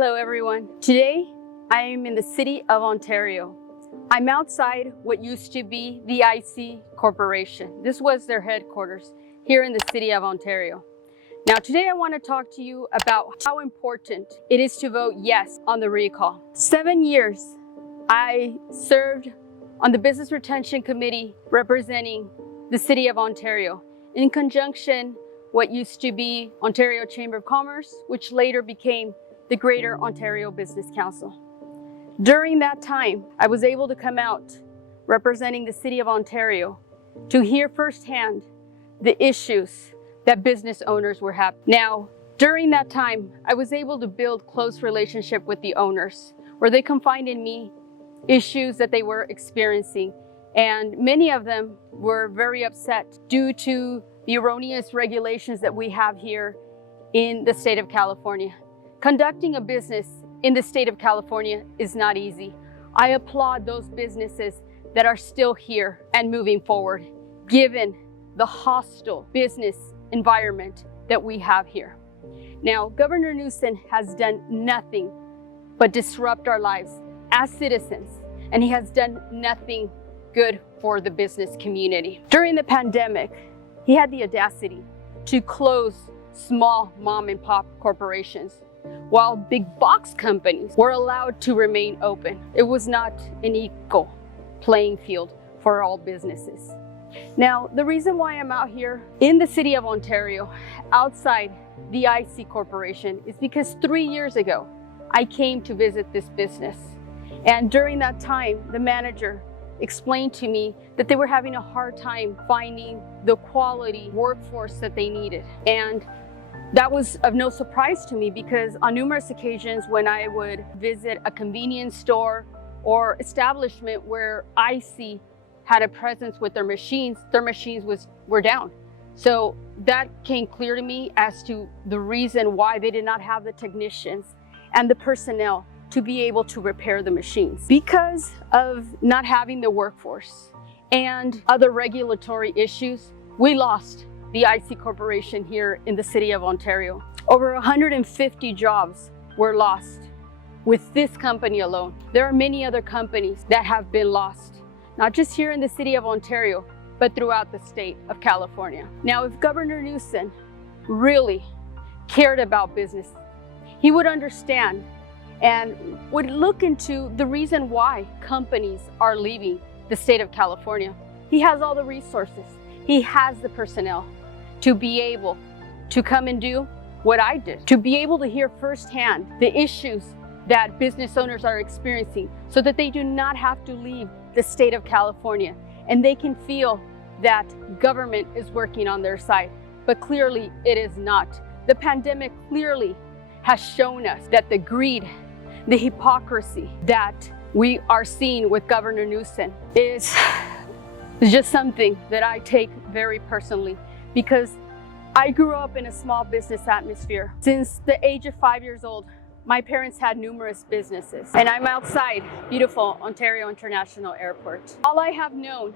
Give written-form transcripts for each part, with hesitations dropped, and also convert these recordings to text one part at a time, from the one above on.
Hello everyone. Today I am in the city of Ontario. I'm outside what used to be the IC Corporation. This was their headquarters here in the city of Ontario. Now today I want to talk to you about how important it is to vote yes on the recall. 7 years I served on the Business Retention Committee representing the city of Ontario in conjunction what used to be Ontario Chamber of Commerce, which later became the Greater Ontario Business Council. During that time, I was able to come out representing the city of Ontario to hear firsthand the issues that business owners were having. Now, during that time, I was able to build close relationship with the owners where they confided in me issues that they were experiencing. And many of them were very upset due to the erroneous regulations that we have here in the state of California. Conducting a business in the state of California is not easy. I applaud those businesses that are still here and moving forward, given the hostile business environment that we have here. Now, Governor Newsom has done nothing but disrupt our lives as citizens, and he has done nothing good for the business community. During the pandemic, he had the audacity to close small mom and pop corporations, while big box companies were allowed to remain open. It was not an equal playing field for all businesses. Now, the reason why I'm out here in the city of Ontario, outside the IC Corporation, is because 3 years ago, I came to visit this business. And during that time, the manager explained to me that they were having a hard time finding the quality workforce that they needed. And that was of no surprise to me, because on numerous occasions when I would visit a convenience store or establishment where IC had a presence with their machines were down. So that came clear to me as to the reason why they did not have the technicians and the personnel to be able to repair the machines. Because of not having the workforce and other regulatory issues, we lost the IC Corporation here in the city of Ontario. Over 150 jobs were lost with this company alone. There are many other companies that have been lost, not just here in the city of Ontario, but throughout the state of California. Now, if Governor Newsom really cared about business, he would understand and would look into the reason why companies are leaving the state of California. He has all the resources. He has the personnel to be able to come and do what I did, to be able to hear firsthand the issues that business owners are experiencing so that they do not have to leave the state of California and they can feel that government is working on their side. But clearly it is not. The pandemic clearly has shown us that the greed, the hypocrisy that we are seeing with Governor Newsom is just something that I take very personally, because I grew up in a small business atmosphere. Since the age of 5 years old, my parents had numerous businesses, and I'm outside beautiful Ontario International Airport. All I have known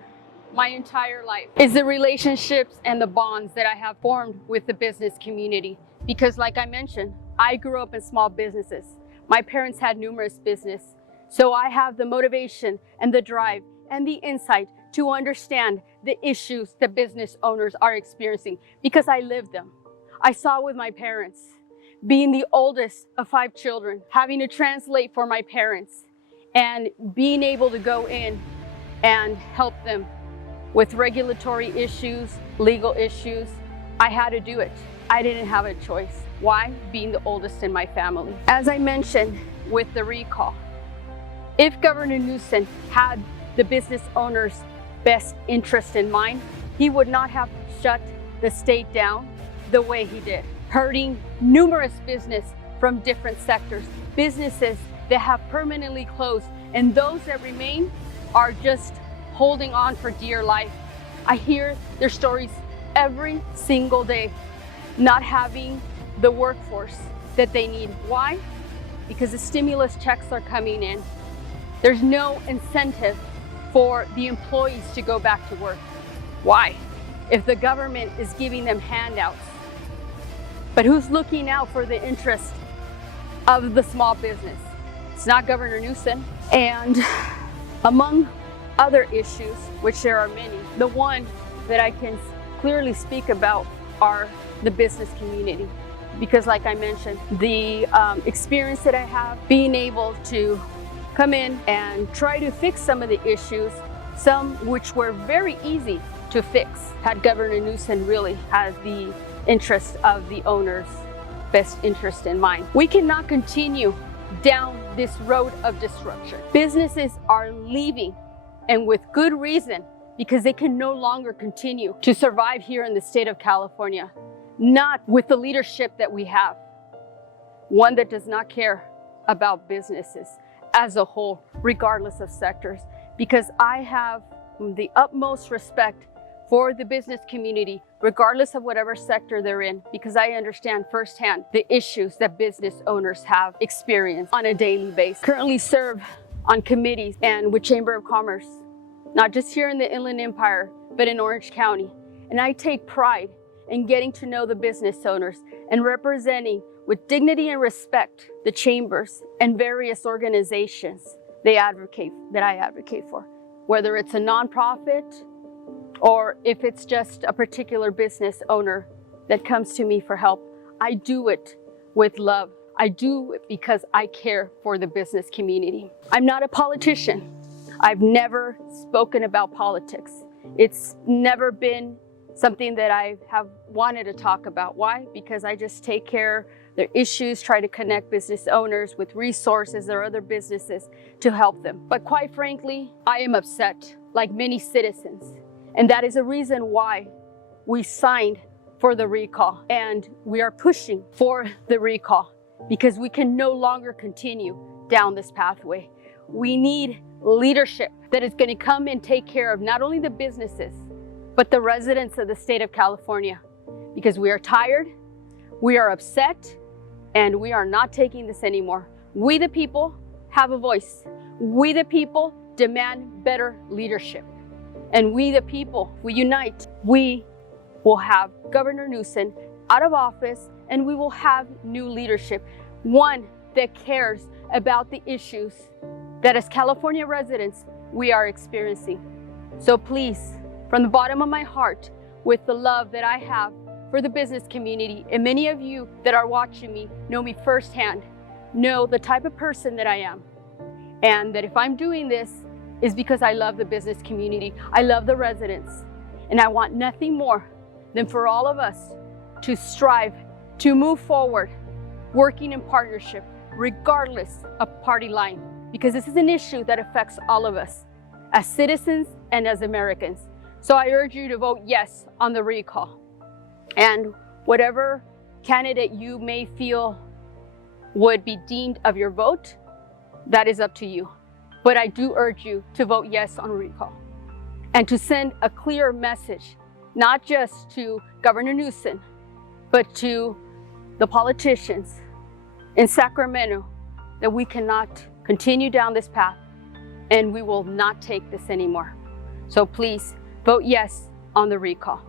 my entire life is the relationships and the bonds that I have formed with the business community, because like I mentioned, I grew up in small businesses. My parents had numerous businesses, so I have the motivation and the drive and the insight to understand the issues that business owners are experiencing, because I lived them. I saw with my parents, being the oldest of 5 children, having to translate for my parents and being able to go in and help them with regulatory issues, legal issues. I had to do it. I didn't have a choice. Why? Being the oldest in my family. As I mentioned with the recall, if Governor Newsom had the business owners' best interest in mind, he would not have shut the state down the way he did, hurting numerous business from different sectors, businesses that have permanently closed, and those that remain are just holding on for dear life. I hear their stories every single day, not having the workforce that they need. Why? Because the stimulus checks are coming in. There's no incentive for the employees to go back to work. Why? If the government is giving them handouts. But who's looking out for the interest of the small business. It's not Governor Newsom. And among other issues, which there are many, the one that I can clearly speak about are the business community. Because like I mentioned, the experience that I have being able to come in and try to fix some of the issues, some which were very easy to fix had Governor Newsom really had the interest of the owner's best interest in mind. We cannot continue down this road of destruction. Businesses are leaving, and with good reason, because they can no longer continue to survive here in the state of California, not with the leadership that we have, one that does not care about businesses as a whole, regardless of sectors, because I have the utmost respect for the business community, regardless of whatever sector they're in, because I understand firsthand the issues that business owners have experienced on a daily basis. Currently serve on committees and with Chamber of Commerce, not just here in the Inland Empire, but in Orange County. And I take pride in getting to know the business owners and representing with dignity and respect the chambers and various organizations that I advocate for, whether it's a nonprofit or if it's just a particular business owner that comes to me for help. I do it with love. I do it because I care for the business community. I'm not a politician. I've never spoken about politics. It's never been something that I have wanted to talk about. Why? Because I just take care of their issues, try to connect business owners with resources or other businesses to help them. But quite frankly, I am upset, like many citizens. And that is a reason why we signed for the recall. And we are pushing for the recall because we can no longer continue down this pathway. We need leadership that is going to come and take care of not only the businesses, but the residents of the state of California, because we are tired, we are upset, and we are not taking this anymore. We the people have a voice. We the people demand better leadership. And we the people, we unite. We will have Governor Newsom out of office, and we will have new leadership, one that cares about the issues that as California residents, we are experiencing. So please, from the bottom of my heart, with the love that I have for the business community, and many of you that are watching me know me firsthand, know the type of person that I am. And that if I'm doing this, is because I love the business community. I love the residents. And I want nothing more than for all of us to strive to move forward, working in partnership, regardless of party line, because this is an issue that affects all of us as citizens and as Americans. So I urge you to vote yes on the recall. And whatever candidate you may feel would be deemed of your vote, that is up to you. But I do urge you to vote yes on recall and to send a clear message, not just to Governor Newsom, but to the politicians in Sacramento, that we cannot continue down this path and we will not take this anymore. So please vote yes on the recall.